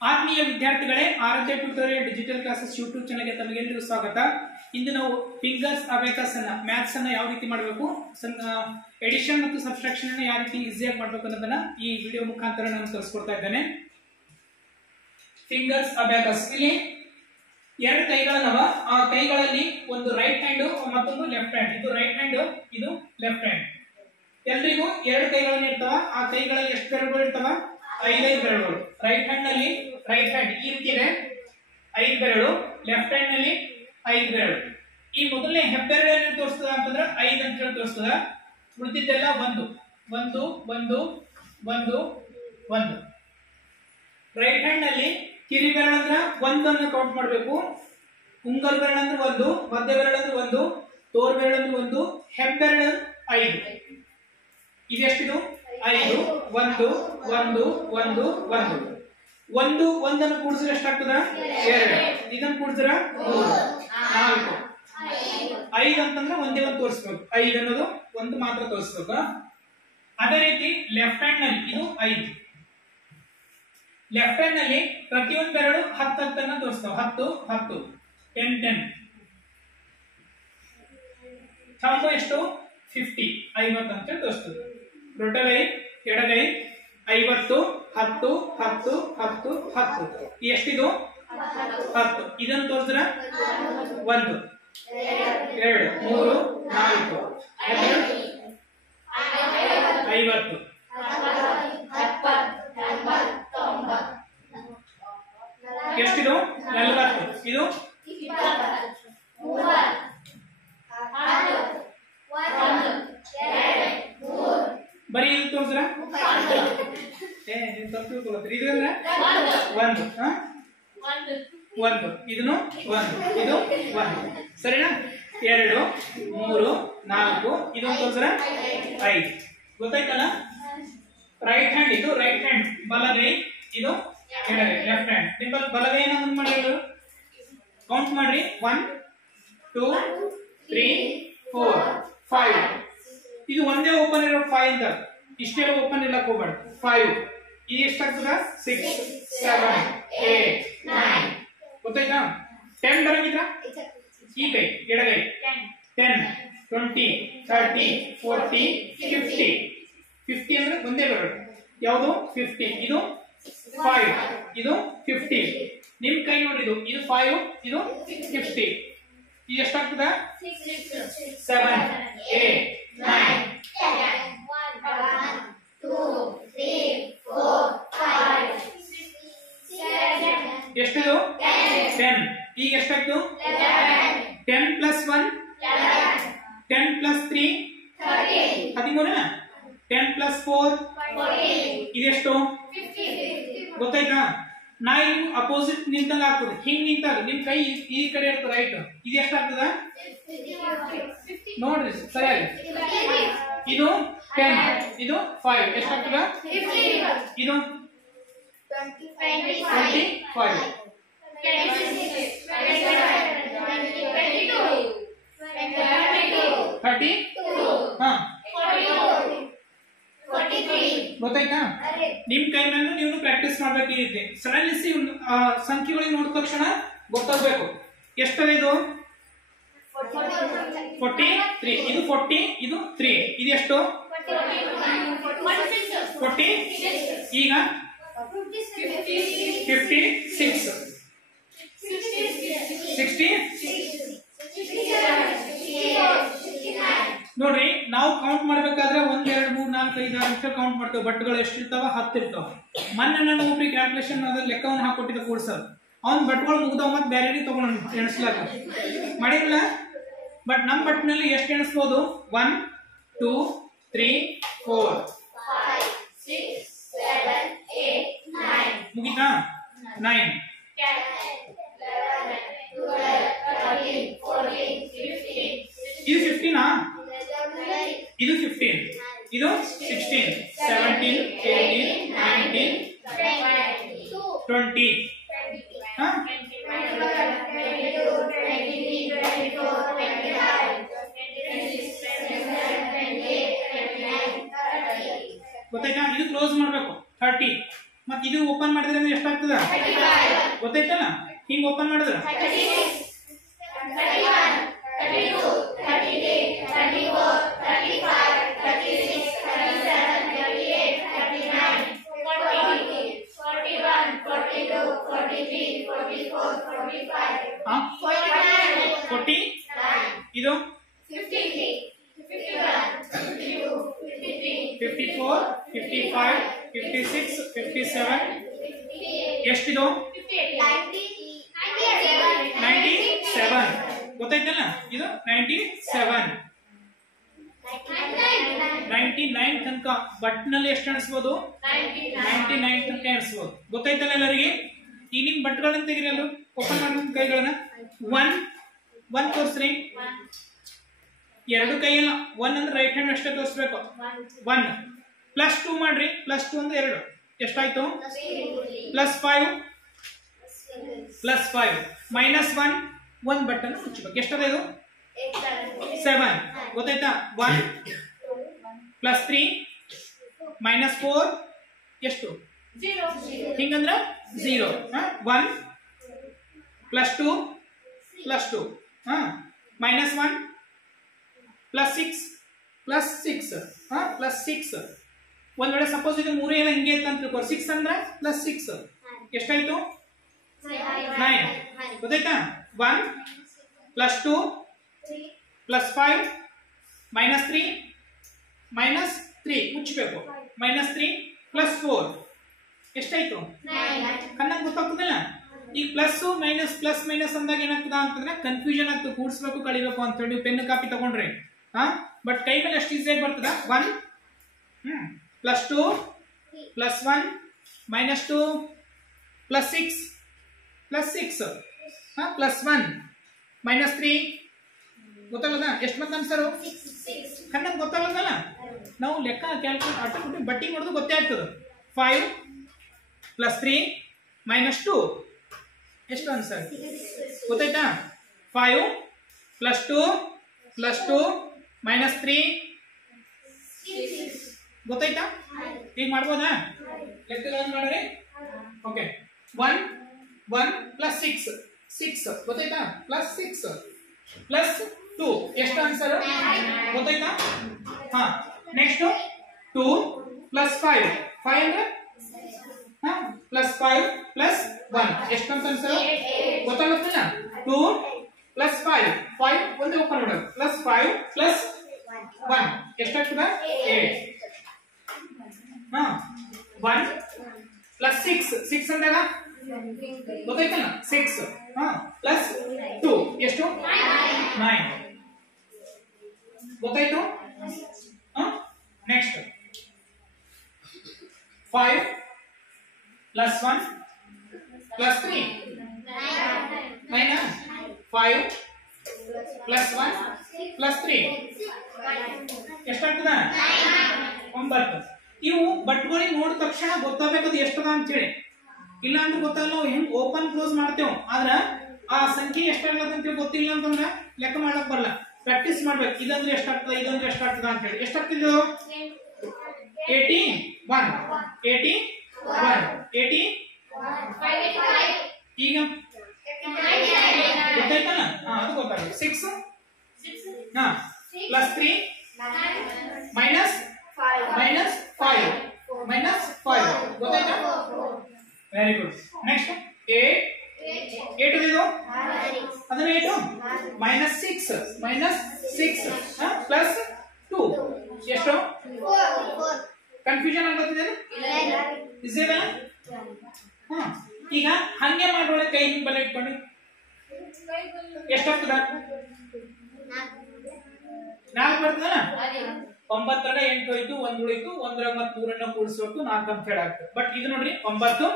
ಆತ್ಮೀಯ ವಿದ್ಯಾರ್ಥಿಗಳೇ, ಆರಾಧ್ಯ tutorial digital classes YouTube ಚಾನಲ್ಗೆ ತಮಗೆಲ್ಲರಿಗೂ ಸ್ವಾಗತ. ಇಂದು ನಾವು ಫಿಂಗರ್ಸ್ ಅಬೇಕಸ್ ಅನ್ನ ಮ್ಯಾಥ್ಸ್ ಅನ್ನ ಯಾವ ರೀತಿ ಮಾಡಬೇಕು, ಎಡಿಷನ್ ಮತ್ತು ಸಬ್ಸ್ಟ್ರಾಕ್ಷನ್ ಅನ್ನ ಯಾವ ರೀತಿ ಈಸಿಯಾಗಿ ಮಾಡಬೇಕು ಅನ್ನೋದನ್ನ ಈ ವಿಡಿಯೋ ಮುಖಾಂತರ ನಾನು ತೋರಿಸ್ಕೊಡ್ತಾ ಇದ್ದೇನೆ. ಫಿಂಗರ್ಸ್ ಅಬೇಕಸ್, ಇಲ್ಲಿ ಎರಡು ಕೈಗಳನ್ನವ, ಆ ಕೈಗಳಲ್ಲಿ ಒಂದು ರೈಟ್ ಹ್ಯಾಂಡ್ ಮತ್ತೊಂದು ಲೆಫ್ಟ್ ಹ್ಯಾಂಡ್. ಇದು ರೈಟ್ ಹ್ಯಾಂಡ್, ಇದು ಲೆಫ್ಟ್ ಹ್ಯಾಂಡ್. ಎಲ್ರಿಗೂ ಎರಡು ಕೈಗಳನ್ನು ಇರ್ತಾವ. ಆ ಕೈಗಳಲ್ಲಿ ಎಷ್ಟು ಬೆರಳುಗಳು ಇರ್ತಾವ? 5 ಬೆರಳುಗಳು. ರೈಟ್ ಹ್ಯಾಂಡ್ ನಲ್ಲಿ ರೈಟ್ ಹ್ಯಾಂಡ್ ಈ ರೀತಿ ಇದೆ, 5 ಬೆರಳು. ಲೆಫ್ಟ್ ಹ್ಯಾಂಡ್ ನಲ್ಲಿ 5 ಬೆರಳು. ಈ ಮೊದಲನೇ ಹೆಬ್ಬೆರಳು ಏನು ತೋರಿಸ್ತದ ಅಂತಂದ್ರೆ 5 ಅಂತ ಹೇಳಿ ತೋರಿಸ್ತದ. ಉಳಿದಿದ್ದೆಲ್ಲ 1 1 1 1 1. ರೈಟ್ ಹ್ಯಾಂಡ್ ನಲ್ಲಿ ಕಿರಿ ಬೆರಳು ಅಂದ್ರೆ 1 ಅನ್ನು ಕೌಂಟ್ ಮಾಡಬೇಕು. ಉಂಗಲ್ ಬೆರಳು ಅಂದ್ರೆ 1, ಮಧ್ಯ ಬೆರಳು ಅಂದ್ರೆ 1, ತೋರ್ ಬೆರಳು ಅಂದ್ರೆ 1, ಹೆಬ್ಬೆರಳು 5. ಇದೆಷ್ಟಿದು? 5 1 1 1 1 1 ಒಂದನ್ನು ಕೂಡಿಸಿದ್ರೆ ಎಷ್ಟಾಗ್ತದ? 2. ಇದನ್ನು ಕೂಡಿಸಿದ್ರೆ 3 4 5 ಅಂತಂದ್ರೆ ಒಂದೇ ಒಂದು ತೋರಿಸ್ಬೇಕು. 5 ಅನ್ನೋದು ಒಂದು ಮಾತ್ರ ತೋರಿಸ್ಬೇಕು. ಅದೇ ರೀತಿ ಲೆಫ್ಟ್ ಹ್ಯಾಂಡ್ ನಲ್ಲಿ ಇದು 5. ಲೆಫ್ಟ್ ಹ್ಯಾಂಡ್ ನಲ್ಲಿ ಪ್ರತಿಯೊಂದು ಬೆರಳು 10 ಅಂತನ್ನ ತೋರಿಸ್ತಾವ. 10 10 10 10. ಥಂಬ್ ಎಷ್ಟು? 50 50 ಅಂತ ತೋರಿಸ್ತದೆ. ದೊಡ್ಡಗೈ ಎಡಗೈ 50 10 10 10 10. ಎಷ್ಟಿದು? 10. ಇದನ್ನು ತೋರಿಸಿದ್ರೆ 1 2 3 4 50. ಎಷ್ಟಿದು? 40. ಇದು ಬರೀ ಇದು ತೋರಿಸ್ರ ತಪ್ಪು ತಿಳ್ಕೊಳತ್ರಿ. ಇದು ಅಂದ್ರೆ 1 1, ಇದನ್ನು 1, ಇದು 1. ಸರಿನಾ? 2 3 4 ಇದನ್ನು ತೋರಿಸ್ರ 5. ಗೊತ್ತಾಯ್ತಲ್ಲ? ರೈಟ್ ಹ್ಯಾಂಡ್, ಇದು ರೈಟ್ ಹ್ಯಾಂಡ್ ಬಲಗೈ, ಇದು ಎಡಗೈ ಲೆಫ್ಟ್ ಹ್ಯಾಂಡ್. ನಿಮ್ಮ ಬಲಗೈನ ಮುಂದೆ ಮಾಡಿ ಕೌಂಟ್ ಮಾಡ್ರಿ. 1 2 3 4 5. ಇದು ಒಂದೇ ಓಪನ್ ಇರೋ 5 ಅಂತ, ಇಷ್ಟೆಲ್ಲ ಓಪನ್ ಇರಕ್ ಹೋಗ್ಬಾರ್ದು. 5 ಇದು ಎಷ್ಟಾಗ್ತದ? 6 7 8 9. ಗೊತ್ತಾಯ್ತಾ? 10 ಬರಂಗಿದ್ರ ಈ ಕೈ ಎಡಗೈ 10 20 30 40 50. 50 ಅಂದ್ರೆ ಒಂದೇ ಬರೋದು ಯಾವುದು? 50. ಇದು 5, ಇದು 50. ನಿಮ್ ಕೈ ನೋಡಿದು, ಇದು 5, ಇದು 50. ಇದು ಎಷ್ಟಾಗ್ತದ? 7 8 9 ಎಷ್ಟಿದು? 10. ಈಗ ಎಷ್ಟಾಯ್ತು? 10 ಪ್ಲಸ್ 1 10 ಪ್ಲಸ್ 3 13. 10 ಪ್ಲಸ್ 4 ಇದೆಷ್ಟು? ಗೊತ್ತಾಯ್ತಾ? ನಾ ಇನ್ನು ಅಪೋಸಿಟ್ ನಿಂತಲ್ಲಿ ಹಾಕುದು. ಹಿಂಗ್ ನಿಂತಾಗ ನಿಮ್ ಕೈ ಈ ಕಡೆ ಇರ್ತದೆ ರೈಟ್. ಇದು ಎಷ್ಟಾಗ್ತದ? ನೋಡ್ರಿ ಸರಿಯಾಗಿ. ಇದು 10, ಇದು 5 ಎಷ್ಟಾಗ್ತದ? ಇದು 25 30 ಗೊತ್ತಾಯ್ತಾ? ನಿಮ್ ಕೈ ಮೇಲೆ ನೀವು ಪ್ರಾಕ್ಟೀಸ್ ಮಾಡ್ಬೇಕಿದೆ. ಸಡನ್ಲಿ ಸಂಖ್ಯೆಗಳಿಗೆ ನೋಡಿದ ತಕ್ಷಣ ಗೊತ್ತಾಗ್ಬೇಕು. ಎಷ್ಟದ ಇದು? 43. ಇದು 40, ಇದು 3. ಇದು ಎಷ್ಟು? 40. ಈಗ 56 60 ನೋಡ್ರಿ. ನಾವು ಕೌಂಟ್ ಮಾಡ್ಬೇಕಾದ್ರೆ 1 2 3 4 5 6 ಅಂತ ಕೌಂಟ್ ಮಾಡ್ತೇವೆ. ಬಟ್ಗಳು ಎಷ್ಟಿರ್ತಾವ? 10 ಇರ್ತಾವ. ಮೊನ್ನೆ ನಾನು ಒಬ್ರಿಗೆ ಕ್ಯಾಲ್ಕುಲೇಷನ್ ಅದ್ರ ಲೆಕ್ಕವನ್ನು ಹಾಕೊಟ್ಟಿದ್ದ ಕೂಡ್ಸಲ್. ಅವ್ನ ಬಟ್ಗಳು ಮುಗ್ದವ್ ಮತ್ತೆ ಬೇರೆ ತಗೊಂಡ್ ಎಣಿಸ್ಲಾಕ ಮಾಡಿಲ್ಲ. ಬಟ್ ನಮ್ ಬಟ್ನಲ್ಲಿ ಎಷ್ಟು ಎಣಿಸ್ಬೋದು? 1 2 3 4 ಮುಗಿತಾ? 9 ಇದು 15. ಇದು 15. ಇದು 16 17 18 19 20. ಗೊತ್ತಾಯ್ತಾ? ಇದು ಕ್ಲೋಸ್ ಮಾಡ್ಬೇಕು 30. ಮತ್ತೆ ಇದು ಓಪನ್ ಮಾಡಿದ್ರೆ ಅಂದ್ರೆ ಎಷ್ಟಾಗ್ತದ ಗೊತ್ತಾಯ್ತಲ್ಲ ಹಿಂಗ್ ಓಪನ್ ಮಾಡಿದ್ರ 40 ಇದು 54 55 56 57 ಎಷ್ಟಿದು 97 ಗೊತ್ತಾಯ್ತಲ್ಲ ಇದು 99 ತನಕ ಬಟ್ನಲ್ಲಿ ಎಷ್ಟು ಅನಿಸ್ಬೋದು 99 ತನಕ ಎಣಿಸ್ಬೋದು ಗೊತ್ತಾಯ್ತಲ್ಲ ಎಲ್ಲರಿಗೆ ಈಗ ನಿಮ್ ಬಟ್ಗಳನ್ನ ತೆಗಿರಿ ಅಲ್ಲೂ ಓಪನ್ ಮಾಡಿದ ಕೈಗಳನ್ನ 1 ತೋರಿಸ್ರಿ ಎರಡು ಕೈಯಲ್ಲ 1 ಅಂದ್ರೆ ರೈಟ್ ಹ್ಯಾಂಡ್ ಅಷ್ಟೇ ತೋರಿಸ್ಬೇಕು 1 +2 ಮಾಡ್ರಿ +2 ಅಂದ್ರೆ 2 ಎಷ್ಟಾಯ್ತು +5 -1 1 ಬಟನ್ ಮುಚ್ಚಬೇಕು ಎಷ್ಟದ ಇದು 7 ಗೊತ್ತಾಯ್ತಾ 1 +3 -4 ಎಷ್ಟು 0 ಹಿಂಗಂದ್ರೆ 0 1 +2 +2 -1 +6 ಒಂದ್ ವೇಳೆ ಸಪೋಸ್ ಇದು 3 ಎಲ್ಲ ಹಿಂಗೆ ಅಂತ ತಿಳ್ಕೊ 6 ಅಂದ್ರೆ +6 ಎಷ್ಟಾಯ್ತು 9 ಗೊತ್ತಾಯ್ತಾ 1 +2 +5 -3 ಮುಚ್ಚಬೇಕು -3 +4 ಎಷ್ಟಾಯ್ತು ಕಣ್ಣಾಗ ಗೊತ್ತಾಗ್ತದಲ್ಲ ಈಗ ಪ್ಲಸ್ ಮೈನಸ್ ಅಂದಾಗ ಏನಾಗ್ತದ ಅಂತಂದ್ರೆ ಕನ್ಫ್ಯೂಷನ್ ಆಗ್ತದೆ ಕೂಡಿಸ್ಬೇಕು ಕಳಿಬೇಕು ಅಂತ ಹೇಳಿ ನೀವು ಪೆನ್ ಕಾಪಿ ತಗೊಂಡ್ರಿ ಬಟ್ ಕೈ ಮೇಲೆ ಎಷ್ಟು ಈಸಿಯಾಗಿ ಬರ್ತದ 1 +2 +1 -2 +6 +1 -3 ಗೊತ್ತಾಗಲ್ಲ ಎಷ್ಟು ಬಂತ ಅನ್ಸರು ಕಣ್ಣಾಗ ಗೊತ್ತಾಗಲ್ಲ ನಾವು ಲೆಕ್ಕ ಕ್ಯಾಲ್ಕುಲೇಟ್ ಆಟೋಮೆಟಿಕ್ ಬಟ್ಟಿ ಮಾಡೋದು ಗೊತ್ತೇ ಆಗ್ತದೆ 5 +3 -2 ಎಷ್ಟು ಆನ್ಸರ್ ಗೊತ್ತಾಯ್ತಾ 5 +2 -3 ಗೊತ್ತಾಯ್ತಾ ಈಗ ಮಾಡ್ಬೋದಾ ಲೆಕ್ಕಗಳನ್ನು ಮಾಡ್ರಿ ಓಕೆ 1 +6 ಗೊತ್ತಾಯ್ತಾ +6 +2 ಎಷ್ಟು ಆನ್ಸರ್ ಗೊತ್ತಾಯ್ತಾ ನೆಕ್ಸ್ಟ್ 2 +5 ಅಂದ್ರೆ +5 +1 ಎಷ್ಟು ಅಂತ ಆನ್ಸರ್ ಗೊತ್ತಾಗುತ್ತಲ್ಲ 2 +5 ಒಂದೇ ಓಪನ್ ಮಾಡೋದು +5 +1 ಎಷ್ಟಾಗ್ತದ 8 1 +6 ಅಂದಾಗ ಗೊತ್ತಾಯ್ತಲ್ಲ 6 +2 ಎಷ್ಟು 9 ಗೊತ್ತಾಯ್ತು ನೆಕ್ಸ್ಟ್ 5 +1 +3 5 +1 +3 ಎಷ್ಟಾಗ್ತದ 9 ಇವು ಬಟ್ಗಳಿಗೆ ನೋಡಿದ ತಕ್ಷಣ ಗೊತ್ತಾಗಬೇಕು ಎಷ್ಟದ ಅಂತ ಹೇಳಿ ಇಲ್ಲ ಅಂದ್ರೆ ಗೊತ್ತಾಗಲ್ಲ ನಾವು ಹೆಂಗ್ ಓಪನ್ ಕ್ಲೋಸ್ ಮಾಡ್ತೇವೆ ಆದ್ರ ಆ ಸಂಖ್ಯೆ ಎಷ್ಟಾಗ್ಲತ್ತ ಅಂತ ಗೊತ್ತಿಲ್ಲ ಅಂತಂದ್ರೆ ಲೆಕ್ಕ ಮಾಡಕ್ ಬರಲ್ಲ ಪ್ರಾಕ್ಟೀಸ್ ಮಾಡ್ಬೇಕು ಇದಂದ್ರೆ ಎಷ್ಟಾಗ್ತದ ಅಂತ ಹೇಳಿ ಎಷ್ಟಾಗ್ತಿದ್ದು 81 ಈಗ ಗೊತ್ತಾಯ್ತಲ್ಲ ಅದು ಗೊತ್ತಾಗುತ್ತೆ 6 +3 -5 ಗೊತ್ತಾಯ್ತಾ ವೆರಿ ಗುಡ್ ನೆಕ್ಸ್ಟ್ 8 ಇದು ಅದನ್ನ 8 -6 +2 ಎಷ್ಟು ಕನ್ಫ್ಯೂಷನ್ ಆಗುತ್ತಿದೆ ಇದೇನಾ ಈಗ ಹಂಗೆ ಮಾಡೋಣ ಕೈ ಬಲ ಇಟ್ಕೊಂಡು ಎಷ್ಟಾಗ್ತದ 4 ಬರ್ತದ 9 8 ಹೋಯ್ತು 1 ಉಳಿತು 1 ಮತ್ತು 3 ಕೂಡಿಸಬೇಕು 4 ಅಂತ ಹೇಳಿ ಆಗ್ತದೆ ಬಟ್ ಇದು ನೋಡ್ರಿ 9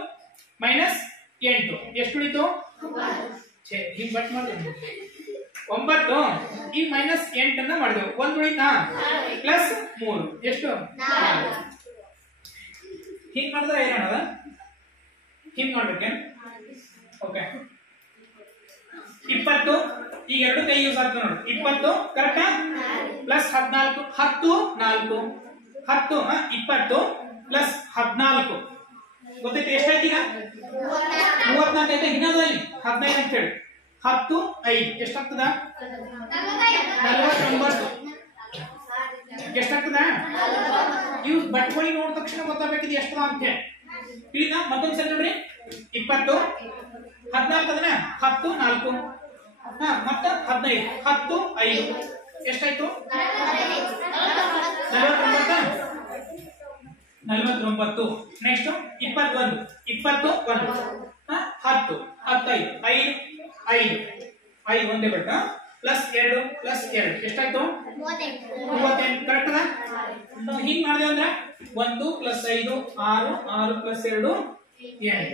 -8 ಎಷ್ಟು ಉಳಿತು ಹಿಂಗ್ ಬಟ್ ಮಾಡಿ 9 ಈಗ -8 ಅನ್ನ ಮಾಡಿದೆವು 1 ಉಳಿತಾ +3 ಎಷ್ಟು ಹಿಂಗ್ ಮಾಡಿದ್ರೆ ಏನದ ಹಿಂಗ್ ಮಾಡ್ಬೇಕೆ ಓಕೆ 20 ಈಗ ಎರಡು ಕೈ ಯೂಸ್ ಆಗ್ತದೆ ನೋಡಿ 20 ಕರೆಕ್ಟಾ +14 10 4 20 +14 ಗೊತ್ತೈತೆ ಎಷ್ಟಾಯ್ತು ಈಗ 34 ಐತೆ ಇನ್ನೊಂದಲ್ಲಿ 15 ಅಂತ ಹೇಳಿ 10 5 ಎಷ್ಟಾಗ್ತದ 49 ಎಷ್ಟಾಗ್ತದ ಇವು ಬಟ್ಕೊಳ್ಳಿ ನೋಡಿದ ತಕ್ಷಣ ಗೊತ್ತಾಗಬೇಕಿದೆ ಎಷ್ಟು ಅಂತ ಹೇಳಿ ಇಲ್ಲಿಂದ ಮತ್ತೊಂದು ಸರಿ ನೋಡ್ರಿ 20 14 ಅದನ್ನ 10 4 ಮತ್ತೆ 15 10 5 ಎಷ್ಟಾಯ್ತು 49 ನೆಕ್ಸ್ಟ್ 21 21 10 15 5 ಒಂದೇ ಬಟ್ಟ ಪ್ಲಸ್ 2 ಎಷ್ಟಾಯ್ತು 38 ಕರೆಕ್ಟ್ ಅದ ಹಿಂಗ್ ಮಾಡಿದೆ ಅಂದ್ರೆ 1 + 5 6 6 + 2 8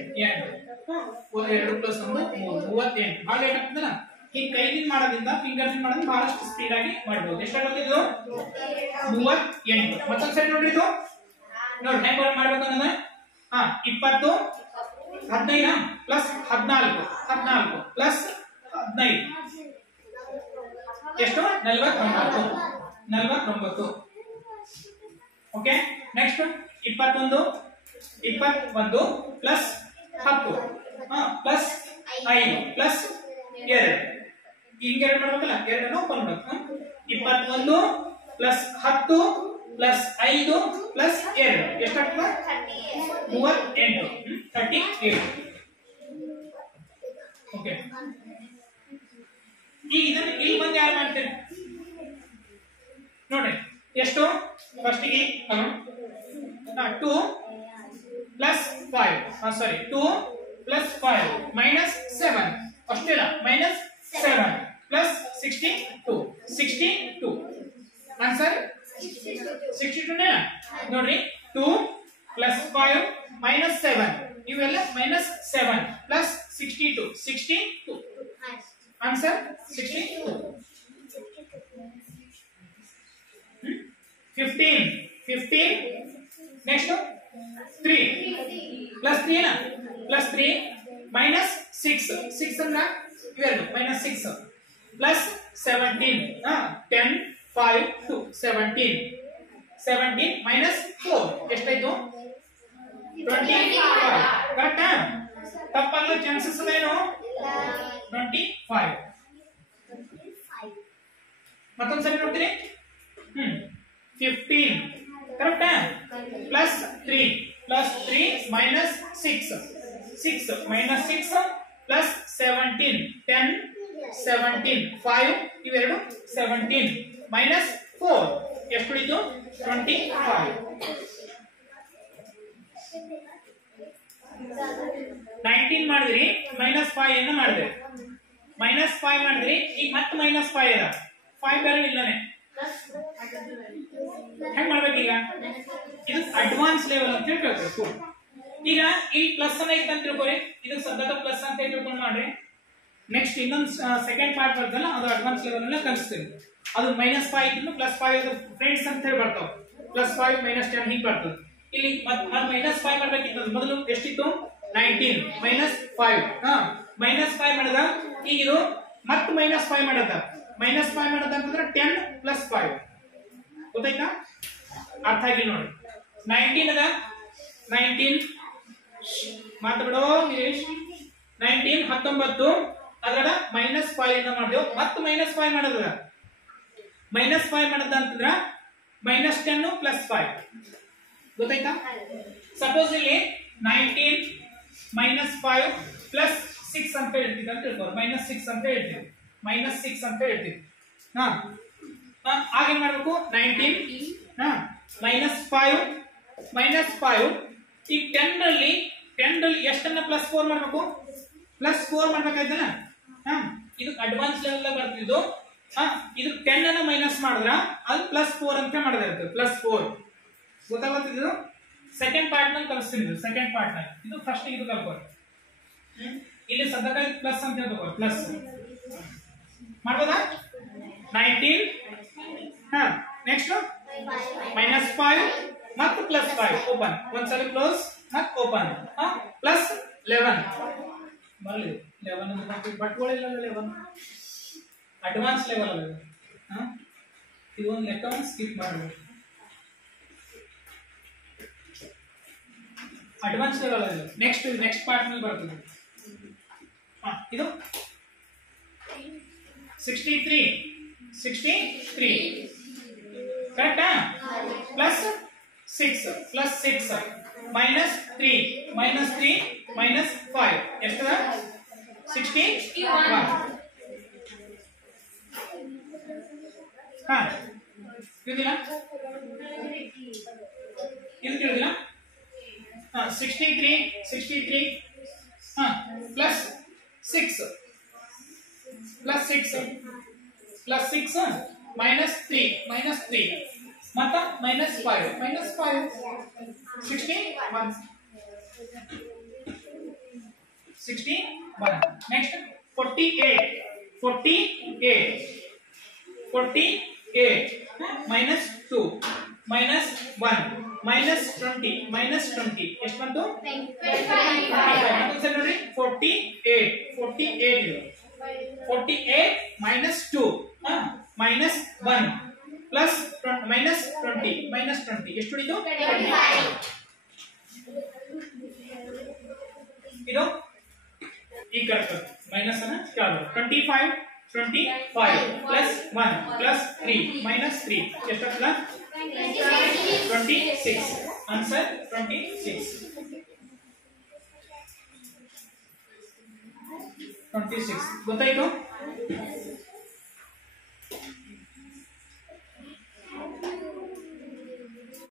2 + 1 38 ಭಾಳ ಲೇಟ್ ಆಗ್ತದಲ್ಲ ಹಿಂಗ್ ಕೈಲಿಂದ ಮಾಡೋದ್ರಿಂದ ಫಿಂಗರ್ನಿಂದ ಮಾಡೋದು ಬಹಳಷ್ಟು ಸ್ಪೀಡ್ ಆಗಿ ಮಾಡಬಹುದು ಎಷ್ಟಾಗುತ್ತೆ ಇದು 38 ಮತ್ತೊಂದು ಸರಿ ನೋಡ್ರಿ ಇದು ನೋಡಿ ಹೆಂಗ್ ಮಾಡ್ಬೇಕು ಅನ್ನೋದ 20 15 ಪ್ಲಸ್ 14 ಪ್ಲಸ್ 15 ಎಷ್ಟು 49 okay next 21 plus 10 plus 5 plus 2 ಹಿಂಗೆ ಎರಡು ಮಾಡ್ಬೇಕಲ್ಲ ಎರಡನ್ನು ಓಪನ್ ಮಾಡ್ಬೇಕು 21 ಪ್ಲಸ್ 10 ಪ್ಲಸ್ 5 ಪ್ಲಸ್ 2 ಎಷ್ಟಾಗ್ತದೆ 38 ಓಕೆ ಈಗ ಇದನ್ನ ಇಲ್ಲಿ ಬಂದು ಯಾರು ಮಾಡ್ತೀರಿ ನೋಡಿ ಎಷ್ಟು ಫಸ್ಟ್ ಗೆ 2 ಪ್ಲಸ್ 5 ಸಾರಿ 2 ಪ್ಲಸ್ 5 ಮೈನಸ್ 7 ಅಷ್ಟಿಲ್ಲ ಮೈನಸ್ 7 ಪ್ಲಸ್ 62 ಆನ್ಸರ್ 62 ನೋಡ್ರಿ 2 ಪ್ಲಸ್ 5 ಮೈನಸ್ 7 ಇವೆಲ್ಲ minus 7 plus 62 answer 62 15 next 3 plus 3 minus 6 ಅಂದ್ರೆ ಇವೆರಡು ಮೈನಸ್ 6 ಪ್ಲಸ್ 17 10 5 2 17 ಮೈನಸ್ 4 ಎಷ್ಟಾಯ್ತು 25 ಕರೆಕ್ಟಾ ತಪ್ಪಾಗಲು ಚಾನ್ಸಸ್ ಏನು 25 ಮತ್ತೊಂದು ಸರಿ ನೋಡ್ತೀರಿ 15 ಕರೆಕ್ಟಾ ಪ್ಲಸ್ 3 ಮೈನಸ್ 6 ಮೈನಸ್ 6 ಪ್ಲಸ್ 17 10 17 5 ಇವೆರಡು 17 ಮೈನಸ್ 4 ಎಷ್ಟು ಉಳಿತು 25 19 ಮಾಡಿದ್ರಿ ಮೈನಸ್ 5 ಅನ್ನು ಮಾಡಿದ್ರಿ ಮೈನಸ್ 5 ಮಾಡಿದ್ರಿ ಈಗ ಮತ್ತೆ ಮೈನಸ್ 5 ಅದ 5 ಬೇರೆ ಇಲ್ಲನೆ ಹೆಂಗ್ ಮಾಡ್ಬೇಕೀಗ ಇದು ಅಡ್ವಾನ್ಸ್ ಲೆವೆಲ್ ಅಂತ ಹೇಳ್ಬೇಕು ಈಗ ಈ ಪ್ಲಸ್ ಅನ್ನ ಇತ್ತು ಅಂತ ತಿಳ್ಕೊರಿ ಇದಕ್ಕೆ ಸದ್ಯದ ಪ್ಲಸ್ ಅಂತ ತಿಳ್ಕೊಂಡು ಮಾಡ್ರಿ ನೆಕ್ಸ್ಟ್ ಇನ್ನೊಂದು ಸೆಕೆಂಡ್ ಪಾರ್ಟ್ ಬರ್ತಲ್ಲ ಅದು ಅಡ್ವಾನ್ಸ್ ಲೆವೆಲ್ ಅನ್ನ ಕಲಿಸ್ತೀನಿ ಅದು ಮೈನಸ್ 5 ಇತ್ತು ಪ್ಲಸ್ 5 ಫ್ರೆಂಡ್ಸ್ ಅಂತ ಹೇಳಿ ಬರ್ತಾವ ಪ್ಲಸ್ 5 ಮೈನಸ್ 10 ಹಿಂಗ್ ಬರ್ತದೆ ಇಲ್ಲಿ ಮತ್ತೆ ಮೈನಸ್ 5 ಮಾಡ್ಬೇಕಿತ್ತು ಮೊದಲು ಎಷ್ಟಿತ್ತು 19 ಮೈನಸ್ 5 ಮೈನಸ್ 5 ಮಾಡಿದ ಈಗ ಇದು ಮತ್ತೆ ಮೈನಸ್ 5 ಮಾಡದ ಮೈನಸ್ 5 ಮಾಡದ ಅಂತಂದ್ರೆ 10 ಪ್ಲಸ್ 5 ಗೊತ್ತಾಯ್ತಾ ಅರ್ಥ ಆಗಿಲ್ಲ ನೋಡಿ 19 ಅದ 19 ಮಾತಾಡೋ ಗಿರೀಶ್ 19 ಅದರ ಮೈನಸ್ 5 ಇಂದ ಮಾಡಿದೆವು ಮತ್ತೆ ಮೈನಸ್ 5 ಮಾಡದ ಮೈನಸ್ 5 ಮಾಡದ ಅಂತಂದ್ರೆ ಮೈನಸ್ 10 ಪ್ಲಸ್ 5 ಗೊತ್ತಾಯ್ತಾ ಸಪೋಸ್ ಇಲ್ಲಿ 19 ಮೈನಸ್ 5 ಪ್ಲಸ್ 6 ಅಂತ ಹೇಳ್ತಿದ್ದೆ ಅಂತ ಹೇಳ್ಬೋದು ಮೈನಸ್ 6 ಅಂತ ಹೇಳ್ತೀವಿ ಮೈನಸ್ 6 ಅಂತ ಹೇಳ್ತೀವಿ ಆಗೇನ್ ಮಾಡ್ಬೇಕು 19 ಮೈನಸ್ 5 ಈ 10 ರಲ್ಲಿ ಎಷ್ಟನ್ನ ಪ್ಲಸ್ 4 ಮಾಡ್ಬೇಕು ಪ್ಲಸ್ 4 ಮಾಡ್ಬೇಕಾಯ್ತಲ್ಲ ಇದು ಅಡ್ವಾನ್ಸ್ ಲೆವೆಲ್ ಬರ್ತಿದ್ದು ಇದು 10 ಅನ್ನ ಮೈನಸ್ ಮಾಡಿದ್ರ ಅದು ಪ್ಲಸ್ 4 ಅಂತ ಮಾಡಿದಿರುತ್ತೆ ಪ್ಲಸ್ 4 ಗೊತ್ತಾಗ್ತಿದ್ದು ಸೆಕೆಂಡ್ ಪಾರ್ಟ್ ನಲ್ಲಿ ಕಲಿಸ್ತೀನಿ ಸೆಕೆಂಡ್ ಪಾರ್ಟ್ ನಲ್ಲಿ ಇದು ಫಸ್ಟ್ ಇದು ಕಲ್ಕೊಳ್ಳಿ ಇಲ್ಲಿ ಸದ್ಯಕ್ಕೆ ಪ್ಲಸ್ ಅಂತ ಹೇಳ್ಬೇಕು ಪ್ಲಸ್ ಮಾಡ್ಬೋದಾ 19 ನೆಕ್ಸ್ಟ್ ಮೈನಸ್ 5 ಮತ್ತು ಪ್ಲಸ್ 5 ಓಪನ್ ಒಂದ್ಸಲ ಕ್ಲೋಸ್ ಮತ್ತು ಓಪನ್ ಪ್ಲಸ್ 11 ಬರಲಿ 11 ಬಟ್ಗಳಿಲ್ಲ 11 ಅಡ್ವಾನ್ಸ್ ಲೆವೆಲ್ ಅಲ್ಲ ಇದು ಒಂದು ಲೆಕ್ಕವನ್ನು ಸ್ಕಿಪ್ ಮಾಡಬೇಕು ಅಡ್ವಾನ್ಸ್ ಲೆವೆಲ್ ಅಲ್ಲಿ. ನೆಕ್ಸ್ಟ್ ಪಾರ್ಟ್ ನಲ್ಲಿ ಬರ್ತದೆ. ಇದು 63 ಕರೆಕ್ಟಾ? Plus 6 minus 3 minus 5 ಎಷ್ಟದ? 61. ತಿಳಿದಿಲ್ಲ? ಇದು ತಿಳಿದಿಲ್ಲ? 63 ಪ್ಲಸ್ 6 ಮೈನಸ್ 3 ಮತ್ತ minus 5 61. Next 48 minus 2 minus 1 minus 20 ಎಷ್ಟು ಬಂತು? 25. ನೋಡ್ರಿ 48 ಮೈನಸ್ 2 ಮೈನಸ್ 1 ಪ್ಲಸ್ ಮೈನಸ್ 20 ಎಷ್ಟು ಉಳಿತು? 25. ಇದು ಈ ಕರೆಕ್ಟ್ ಮೈನಸ್ ಅನ್ನ ಕೆಳಗೆ 25 ಪ್ಲಸ್ 1 ಪ್ಲಸ್ 3 ಮೈನಸ್ 3 ಎಷ್ಟಾಗ್ತದ? 26. ಆನ್ಸರ್ 26. ಗೊತ್ತಾಯ್ತು?